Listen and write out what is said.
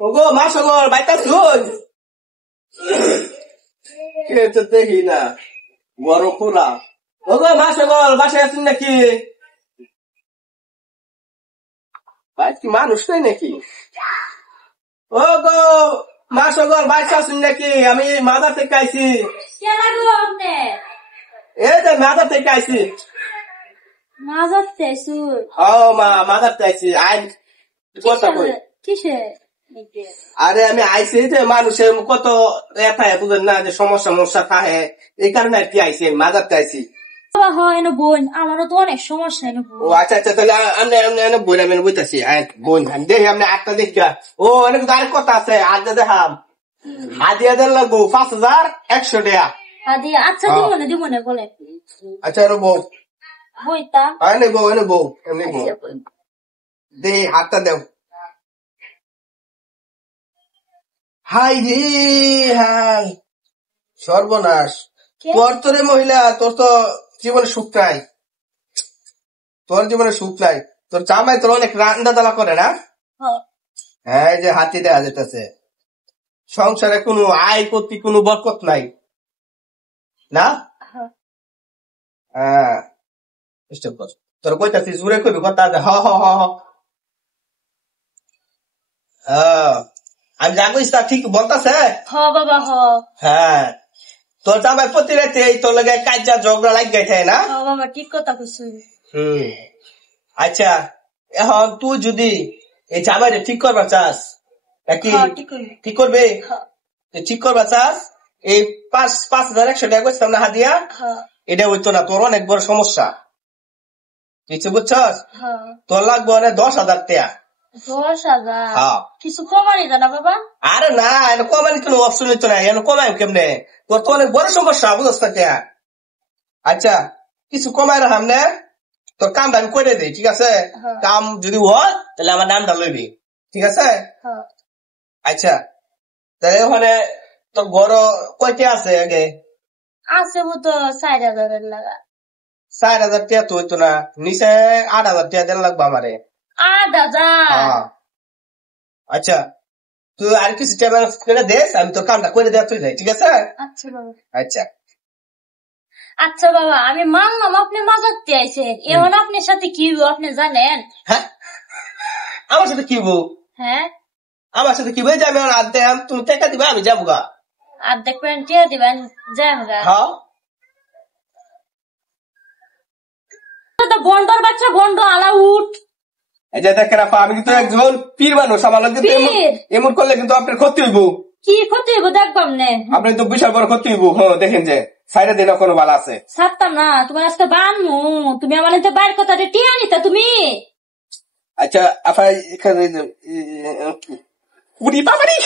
ওগো মা সগর বাইতা শুন কে তো দেখি না বড় খোলা। ওগো মা সগর বাসায় আছেন নাকি? ভাই কি মানুষ নাই নাকি? ওগো মা সগর বাসায় আছেন নাকি? আমি মাদার থেকে আইছি। এই যে মাদার থেকে আইছি। মাদার থেকে? হ্যাঁ মা মাদার থেকে আইছি। আই কথা কই কিসে? আরে আমি আইছি যে মানুষের কত এথায় বুঝেন না যে সমস্যা মশা থাকে এই কারণে আর কি আইছি মাদার থেকে আইছি। হয় না বোন, আমারও তো অনেক সমস্যা। ও আচ্ছা আচ্ছা তাহলে আমি বোন আমি বুঝতেছি বোন আমি দেখি আপনি আটটা দেখা। ও অনেক আরেক কথা আছে আড্ডা দেখাম হাদিয়া দেন লাগবো 5,100 টাকা হাদিয়া। আচ্ছা দিবনে বলে। আচ্ছা এর বউ বইতা এনে বউ এমনি বউ দেখি হাতটা দেও। হাই রে হাই সর্বনাশ তোর তোরে মহিলা তোর তো জীবনে সুখ নাই, তোর জীবনে সুখ নাই। তোর জামাই তোর অনেক রান্না দালা করে না? হ্যাঁ এই যে হাতি দেওয়া যেতেছে সংসারে কোনো আয় করতে কোনো বরকত নাই না? হ্যাঁ তোর কইতাছি জুড়ে কইবি কথা হ হ হ হ আমি জানিস তা ঠিক বলতাছে। বাবা হ্যাঁ তোর জামাই প্রতি রাতে তোর লাগে কাজা ঝগড়া লাগ গেছে না? বাবা ঠিক কথা কইছিস। আচ্ছা এখন তুই যদি এই জামাইরে ঠিক করবা চাস নাকি ঠিক করবে? ঠিক করবা চাস এই 5,100 টাকা করছিলাম না হাদিয়া এটা হইতো না, তোর অনেক বড় সমস্যা কিছু বুঝছস? তোর লাগবে অনেক 10,000 টাকা। 10,000? কিছু কমানি জানা বাবা? আরে না এটা কমানি কোনো অপশন হইতো না, এনে কমাই কেমনে? তোর তো অনেক বড় সমস্যা বুঝছ না কে? আচ্ছা কিছু কমাই রাখাম না, তোর কামটা আমি করে দিই ঠিক আছে? কাম যদি হয় তাহলে আমার নামটা লইবি ঠিক আছে? আচ্ছা তাহলে ওখানে তোর বড় কয়টা আছে আগে? আছে তো 4,000 লাগা। 4,000 টাকা তো হইতো না, নিচে 8,000 টাকা দেন লাগবে আমারে। 8,000? আচ্ছা তুই আর কিছু টাকা করে দেস, আমি তোর কামটা করে দেওয়া তুই যাই ঠিক আছে? আচ্ছা বাবা। আচ্ছা আচ্ছা বাবা আমি মানলাম আপনি মাজারতে আইছেন, এখন আপনার সাথে কি হইব আপনি জানেন? হ্যাঁ আমার সাথে কি বউ? হ্যাঁ আমার সাথে কি বই যাবে আর দেন তুমি টাকা দিবা আমি যাবো গা। আর দেখবেন টিয়া দিবেন যাই গা। হ্যাঁ বন্ডর বাচ্চা বন্ড আলা উঠ। এই যে দেখেন আপা আমি কিন্তু একজন পীর মানুষ, আমার কিন্তু এমন করলে কিন্তু আপনার ক্ষতি হইব। কি ক্ষতি হইব দেখবাম নে? আপনার তো বিশাল বড় ক্ষতি হইব। হ্যাঁ দেখেন যে সাইডে দিন কোনো ভালো আছে ছাড়তাম না তোমার আজকে বানমু, তুমি আমার বাইরের কথা টিয়া নিতা তুমি। আচ্ছা আপা এখানে উড়ি বাবারি